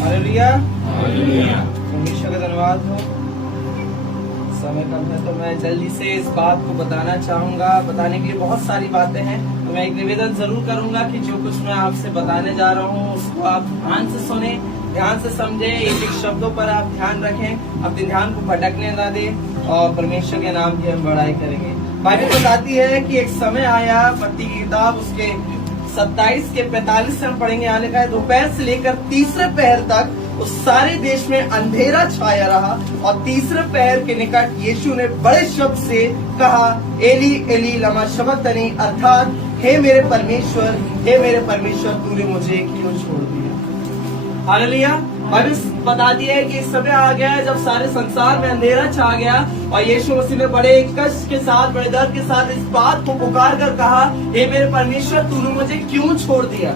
Hallelujah. Hallelujah. परमेश्वर का धन्यवाद हो। समय कम है तो मैं जल्दी से इस बात को बताना चाहूंगा। बताने के लिए बहुत सारी बातें हैं, तो मैं एक निवेदन जरूर करूंगा कि जो कुछ मैं आपसे बताने जा रहा हूँ उसको आप ध्यान से सुने, ध्यान से समझे, एक एक शब्दों पर आप ध्यान रखें, अपने ध्यान को भटकने ना दें और परमेश्वर के नाम की हम बड़ाई करेंगे। बाइबल बताती है कि एक समय आया, मत्ती की किताब उसके 27 के 45 से हम पढ़ेंगे। आने का है दोपहर से लेकर तीसरे पहर तक उस सारे देश में अंधेरा छाया रहा और तीसरे पहर के निकट यीशु ने बड़े शब्द से कहा, एली एली लमा शबक्तनी, अर्थात हे मेरे परमेश्वर तूने मुझे क्यों छोड़ दिया। हालेलुया। बाइबल बताती है कि इस समय आ गया है जब सारे संसार में अंधेरा छा गया और यीशु मसीह ने बड़े कष्ट के साथ, बड़े दर्द के साथ इस बात को पुकार कर कहा, हे मेरे परमेश्वर तूने मुझे क्यों छोड़ दिया।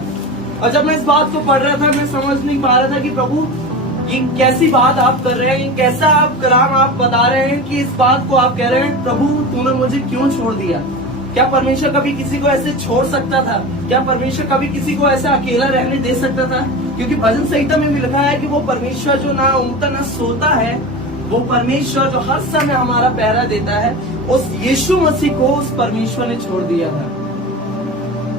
और जब मैं इस बात को पढ़ रहा था मैं समझ नहीं पा रहा था कि प्रभु ये कैसी बात आप कर रहे हैं, ये कैसा आप कलाम आप बता रहे हैं कि इस बात को आप कह रहे हैं, प्रभु तूने मुझे क्यों छोड़ दिया। क्या परमेश्वर कभी किसी को ऐसे छोड़ सकता था? क्या परमेश्वर कभी किसी को ऐसे अकेला रहने दे सकता था? क्योंकि भजन संहिता में भी लिखा है कि वो परमेश्वर जो ना ऊँगता ना सोता है, वो परमेश्वर जो हर समय हमारा पहरा देता है, उस यीशु मसीह को उस परमेश्वर ने छोड़ दिया था।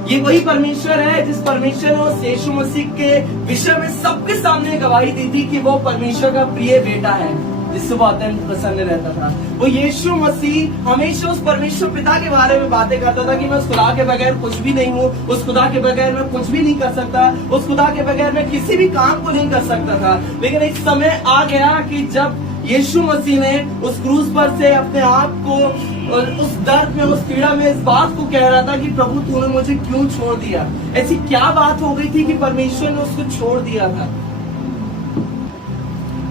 ये वही परमेश्वर है जिस परमेश्वर ने उस यीशु मसीह के विषय में सबके सामने गवाही दी थी कि वो परमेश्वर का प्रिय बेटा है जिससे वो अत्यंत प्रसन्न रहता था। वो यीशु मसीह हमेशा उस परमेश्वर पिता के बारे में बातें करता था कि मैं उस खुदा के बगैर कुछ भी नहीं हूँ, उस खुदा के बगैर मैं कुछ भी नहीं कर सकता, उस खुदा के बगैर मैं किसी भी काम को नहीं कर सकता था। लेकिन एक समय आ गया कि जब यीशु मसीह ने उस क्रूस पर से अपने आप को उस दर्द में, उस पीड़ा में इस बात को कह रहा था कि प्रभु तूने मुझे क्यों छोड़ दिया। ऐसी क्या बात हो गई थी कि परमेश्वर ने उसको छोड़ दिया था।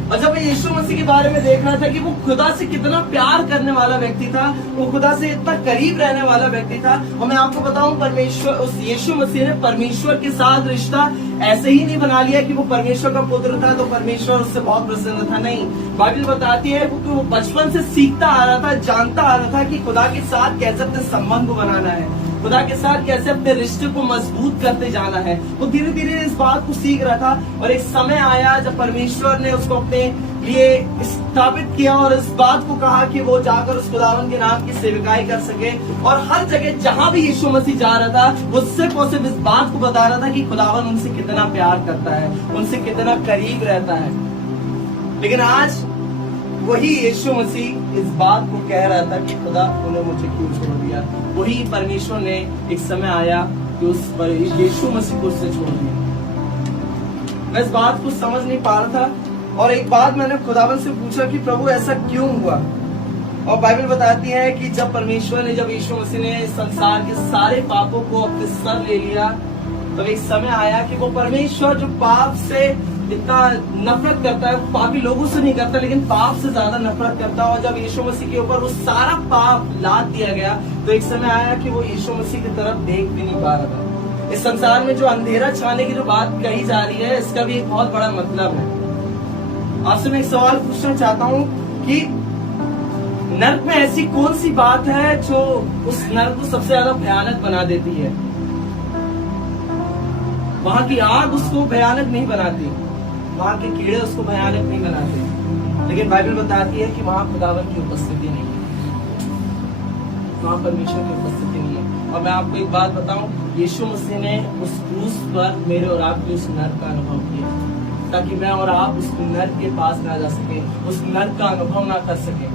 और जब मैं यीशु मसीह के बारे में देख रहा था कि वो खुदा से कितना प्यार करने वाला व्यक्ति था, वो खुदा से इतना करीब रहने वाला व्यक्ति था। और मैं आपको बताऊं, परमेश्वर उस यीशु मसीह ने परमेश्वर के साथ रिश्ता ऐसे ही नहीं बना लिया कि वो परमेश्वर का पुत्र था तो परमेश्वर उससे बहुत प्रसन्न था। नहीं, बाइबल बताती है कि वो बचपन से सीखता आ रहा था, जानता आ रहा था कि खुदा के साथ कैसे अपने संबंध को बनाना है, खुदा के साथ कैसे अपने रिश्ते को मजबूत करते जाना है। वो धीरे धीरे इस बात को सीख रहा था और एक समय आया जब परमेश्वर ने उसको अपने लिए स्थापित किया और इस बात को कहा कि वो जाकर उस खुदावन के नाम की सेवकाई कर सके। और हर जगह जहां भी यीशु मसीह जा रहा था वो सिर्फ और सिर्फ इस बात को बता रहा था कि खुदावन उनसे कितना प्यार करता है, उनसे कितना करीब रहता है। लेकिन आज वही यीशु मसीह इस बात को कह रहा था कि खुदा तूने मुझे क्यों छोड़ दिया। वही परमेश्वर ने एक समय आया कि उस यीशु मसीह को उससे छोड़ दिया। मैं इस बात को समझ नहीं पा रहा था और एक बात मैंने खुदावन से पूछा कि प्रभु ऐसा क्यों हुआ। और बाइबल बताती है कि जब परमेश्वर ने, जब यीशु मसीह ने इस संसार के सारे पापों को अपने सर ले लिया, तब एक समय आया कि वो परमेश्वर जो पाप से इतना नफरत करता है, पापी लोगों से नहीं करता लेकिन पाप से ज्यादा नफरत करता है। और जब यीशु मसीह के ऊपर वो सारा पाप लाद दिया गया तो एक समय आया कि वो यीशु मसीह की तरफ देख भी नहीं पा रहा था। इस संसार में जो अंधेरा छाने की जो बात कही जा रही है, इसका भी एक बहुत बड़ा मतलब है। आपसे मैं एक सवाल पूछना चाहता हूँ कि नर्क में ऐसी कौन सी बात है जो उस नर्क को सबसे ज्यादा भयानक बना देती है। वहां की आग उसको भयानक नहीं बनाती, वहां के कीड़े उसको भयानक नहीं बनाते, लेकिन बाइबल बताती है कि वहां खुदावन की उपस्थिति नहीं है, वहां परमेश्वर की उपस्थिति नहीं है। और मैं आपको एक बात बताऊं, यीशु मसीह ने उस क्रूस पर मेरे और आपके उस नर्क का अनुभव किया ताकि मैं और आप उस नर्क के पास ना जा सके, उस नर्क का अनुभव ना कर सके।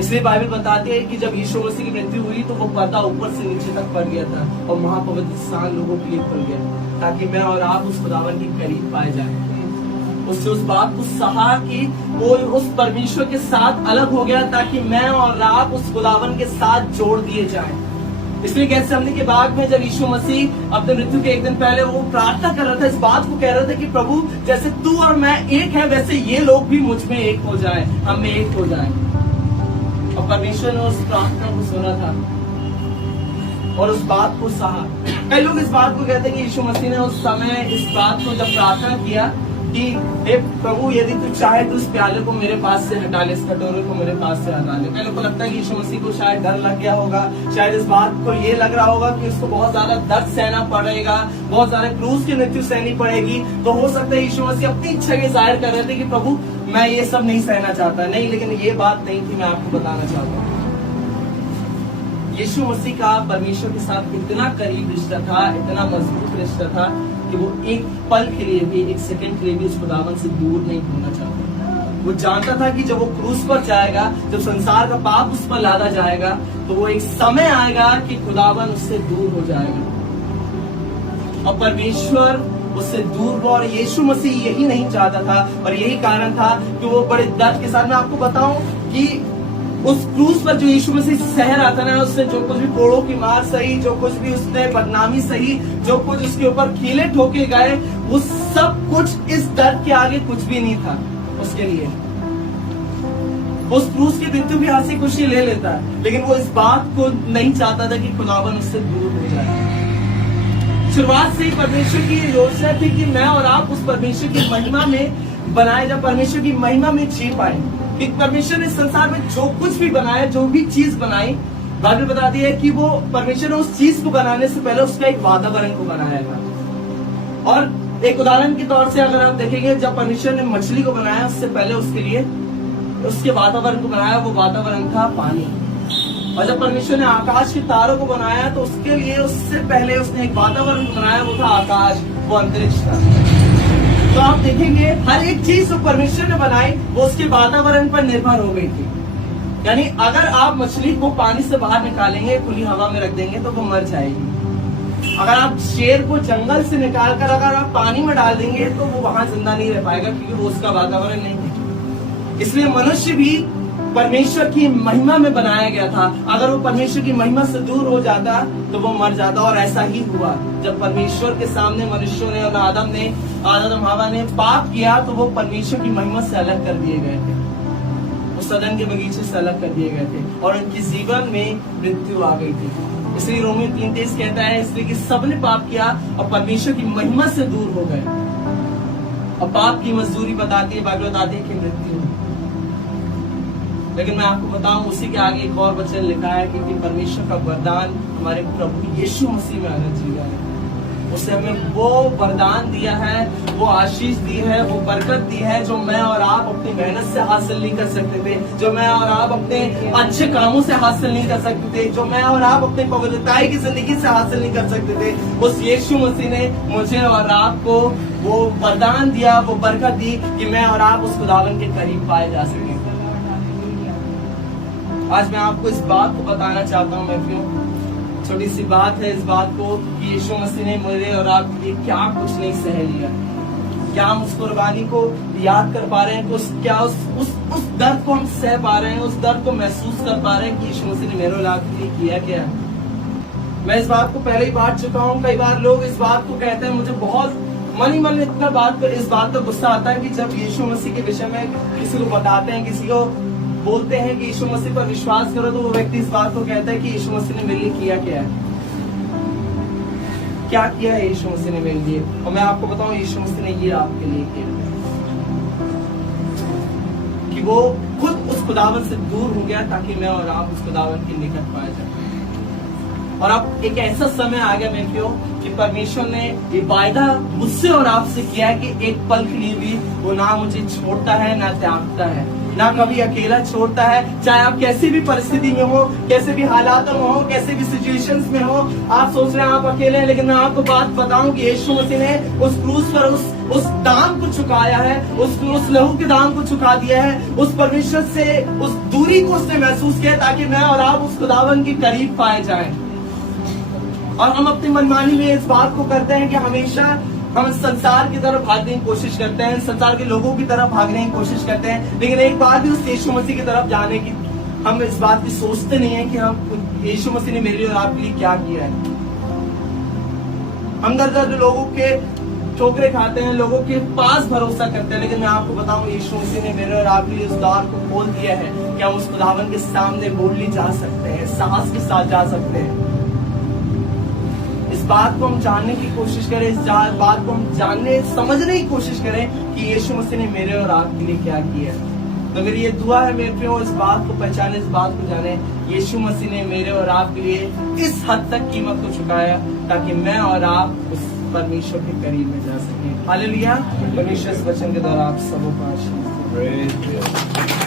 इसलिए बाइबल बताती है कि जब यीशु मसीह की मृत्यु हुई तो वो पर्दा ऊपर से नीचे तक पड़ गया था और महापवित्र स्थान लोगों के लिए खुल गया ताकि मैं और आप उस खुदावन के करीब पाए जाएं। उससे उस बात को सहा कि वो उस परमेश्वर के साथ अलग हो गया ताकि मैं और आप उस खुदावन के साथ जोड़ दिए जाएं। इसलिए गैथसेमनी के बाग में जब यीशु मसीह अपने मृत्यु के एक दिन पहले वो प्रार्थना कर रहा था, इस बात को कह रहा था कि प्रभु जैसे तू और मैं एक है वैसे ये लोग भी मुझ में एक हो जाएं, हम में एक हो जाएं। और परमेश्वर ने उस प्रार्थना को सुना था और उस बात को सहा। कई लोग इस बात को कहते हैं कि यीशु मसीह ने उस समय इस बात को जब प्रार्थना किया कि हे प्रभु यदि तू चाहे तो इस प्याले को मेरे पास से हटा ले, इस कटोरे को मेरे पास से हटा ले। मेरे को लगता है कि यीशु मसीह को शायद डर लग गया होगा, शायद इस बात को ये लग रहा होगा कि उसको बहुत ज्यादा दर्द सहना पड़ेगा, बहुत सारे क्रूस की मृत्यु सहनी पड़ेगी। तो हो सकता है यीशु मसीह अपनी इच्छा के जाहिर कर रहे थे कि प्रभु मैं ये सब नहीं सहना चाहता। नहीं, लेकिन ये बात नहीं थी, मैं आपको बताना चाहता हूँ। यीशु मसीह का परमेश्वर के साथ इतना करीब रिश्ता था, इतना मजबूत रिश्ता था कि वो एक पल के लिए भी, एक सेकंड के लिए भी उस खुदावन से दूर नहीं होना चाहता। वो जानता था कि जब वो क्रूस पर जाएगा, जब संसार का पाप उस पर लादा जाएगा, तो वो एक समय आएगा कि खुदावन उससे दूर हो जाएगा और परमेश्वर उससे दूर हुआ। और यीशु मसीह यही नहीं चाहता था और यही कारण था कि वो बड़े दर्द के साथ, मैं आपको बताऊं कि उस क्रूस पर जो यीशु मसीह सह रहा था ना, उससे जो कुछ भी कोड़ों की मार सही, जो कुछ भी उसने बदनामी सही, जो कुछ उसके ऊपर कीले ठोके गए, वो सब कुछ इस दर्द के आगे कुछ भी नहीं था उसके लिए। उस क्रूस की मृत्यु भी हंसी खुशी ले लेता है, लेकिन वो इस बात को नहीं चाहता था कि खुदावन उससे दूर हो जाए। शुरुआत से ही परमेश्वर की ये योजना थी कि मैं और आप उस परमेश्वर की महिमा में बनाए, जब परमेश्वर की महिमा में जी पाए। कि परमेश्वर ने संसार में जो कुछ भी बनाया, जो भी चीज बनाई, बाइबल बताती है कि वो परमेश्वर ने उस चीज को बनाने से पहले उसका एक वातावरण को बनाया था। और एक उदाहरण के तौर से अगर आप देखेंगे, जब परमेश्वर ने मछली को बनाया, उससे पहले उसके लिए उसके वातावरण को बनाया, वो वातावरण था पानी। और जब परमेश्वर ने आकाश के तारों को बनाया, तो उसके लिए उससे पहले उसने एक वातावरण बनाया, वो था आकाश, वो अंतरिक्ष था। तो आप देखेंगे हर एक चीज जो परमेश्वर ने बनाई, वो उसके वातावरण पर निर्भर हो गई थी। यानी अगर आप मछली को पानी से बाहर निकालेंगे, खुली हवा में रख देंगे, तो वो मर जाएगी। अगर आप शेर को जंगल से निकालकर अगर आप पानी में डाल देंगे, तो वो वहां जिंदा नहीं रह पाएगा, क्योंकि वो उसका वातावरण नहीं है। इसलिए मनुष्य भी परमेश्वर की महिमा में बनाया गया था। अगर वो परमेश्वर की महिमा से दूर हो जाता, तो वो मर जाता। और ऐसा ही हुआ, जब परमेश्वर के सामने मनुष्यों ने और आदम हवा ने पाप किया, तो वो परमेश्वर की महिमा से अलग कर दिए गए थे, उस सदन के बगीचे से अलग कर दिए गए थे, और उनके जीवन में मृत्यु आ गई थी। इसलिए रोमियो 3:23 कहता है, इसलिए कि सबने पाप किया और परमेश्वर की महिमा से दूर हो गए। और पाप की मजदूरी बताती है, बाइबल बताती है कि मृत्यु। लेकिन मैं आपको बताऊं, उसी के आगे एक और वचन लिखा है कि परमेश्वर का वरदान हमारे प्रभु यीशु मसीह में आना चाहिए। उसने हमें वो वरदान दिया है, वो आशीष दी है, वो बरकत दी है, जो मैं और आप अपनी मेहनत से हासिल नहीं कर सकते थे, जो मैं और आप अपने अच्छे कामों से हासिल नहीं कर सकते थे, जो मैं और आप अपने पवित्रताई की जिंदगी से हासिल नहीं कर सकते थे। उस यीशु मसीह ने मुझे और आपको वो वरदान दिया, वो बरकत दी कि मैं और आप उस खुदावन के करीब पाए जा सके। आज मैं आपको इस बात को बताना चाहता हूँ, मैं क्यों छोटी सी बात है इस बात को कि यीशु मसीह ने मुझे और आपके लिए क्या कुछ नहीं सह लिया। क्या हम उस कुर्बानी को याद कर पा रहे हैं? क्या उस दर्द को हम सह पा रहे हैं? उस दर्द को महसूस कर पा रहे हैं कि यीशु मसीह ने मेरे और आपके लिए किया क्या? मैं इस बात को पहले ही बांट चुका हूँ। कई बार लोग इस बात को कहते हैं, मुझे बहुत मन ही मन इतना इस बात का गुस्सा आता है कि जब यीशु मसीह के विषय में किसी को बताते हैं, किसी को बोलते हैं कि यीशु मसीह पर विश्वास करो, तो वो व्यक्ति इस बात को कहता है कि यीशु मसीह ने मेरे लिए किया क्या है, क्या किया है यीशु मसीह ने मेरे लिए। और मैं आपको बताऊं, यीशु मसीह ने ये आपके लिए किया कि वो खुद उस खुदावन से दूर हो गया ताकि मैं और आप उस खुदावन के निकट पाए जाए। और अब एक ऐसा समय आ गया मेरे क्यों कि परमेश्वर ने ये वायदा मुझसे और आपसे किया है कि एक पल के लिए भी वो ना मुझे छोड़ता है, ना त्यागता है, ना कभी अकेला छोड़ता है। चाहे आप कैसी भी परिस्थिति में हो, कैसे भी हालात में हो, कैसे भी सिचुएशंस में हो, आप सोच रहे हैं आप अकेले हैं, लेकिन मैं आपको बात बताऊं कि यीशु मसीह ने उस क्रूस पर उस दाम को चुकाया है, उस लहू के दाम को चुका दिया है, उस परमेश्वर से उस दूरी को उसने महसूस किया ताकि मैं और आप उस खुदावन के करीब पाए जाएं। और हम अपनी मनमानी में इस बात को करते हैं कि हमेशा हम संसार की तरफ भागने की कोशिश करते हैं, संसार के लोगों की तरफ भागने की कोशिश करते हैं, लेकिन एक बार भी उस यीशु मसीह की तरफ जाने की हम इस बात की सोचते नहीं है कि हम यीशु मसीह ने मेरे लिए और आपके लिए क्या किया है। हम दर लोगों के ठोकरे खाते हैं, लोगों के पास भरोसा करते हैं, लेकिन मैं आपको बताऊं, यीशु मसीह ने मेरे और आपके लिए उस द्वार को खोल दिया है कि हम उस खुदावन के सामने बोलने जा सकते हैं, साहस के साथ जा सकते हैं। इस बात को हम जानने की कोशिश करें, इस बात को हम जानने समझने की कोशिश करें कि यीशु मसीह ने मेरे और आपके लिए क्या किया है। तो अगर ये दुआ है मेरे प्रियो, इस बात को पहचाने, इस बात को जाने, यीशु मसीह ने मेरे और आपके लिए इस हद तक कीमत को चुकाया ताकि मैं और आप उस परमेश्वर के करीब में जा सकें। हालेलुया। परमेश्वर इस वचन के द्वारा आप सबों को आशीष दे।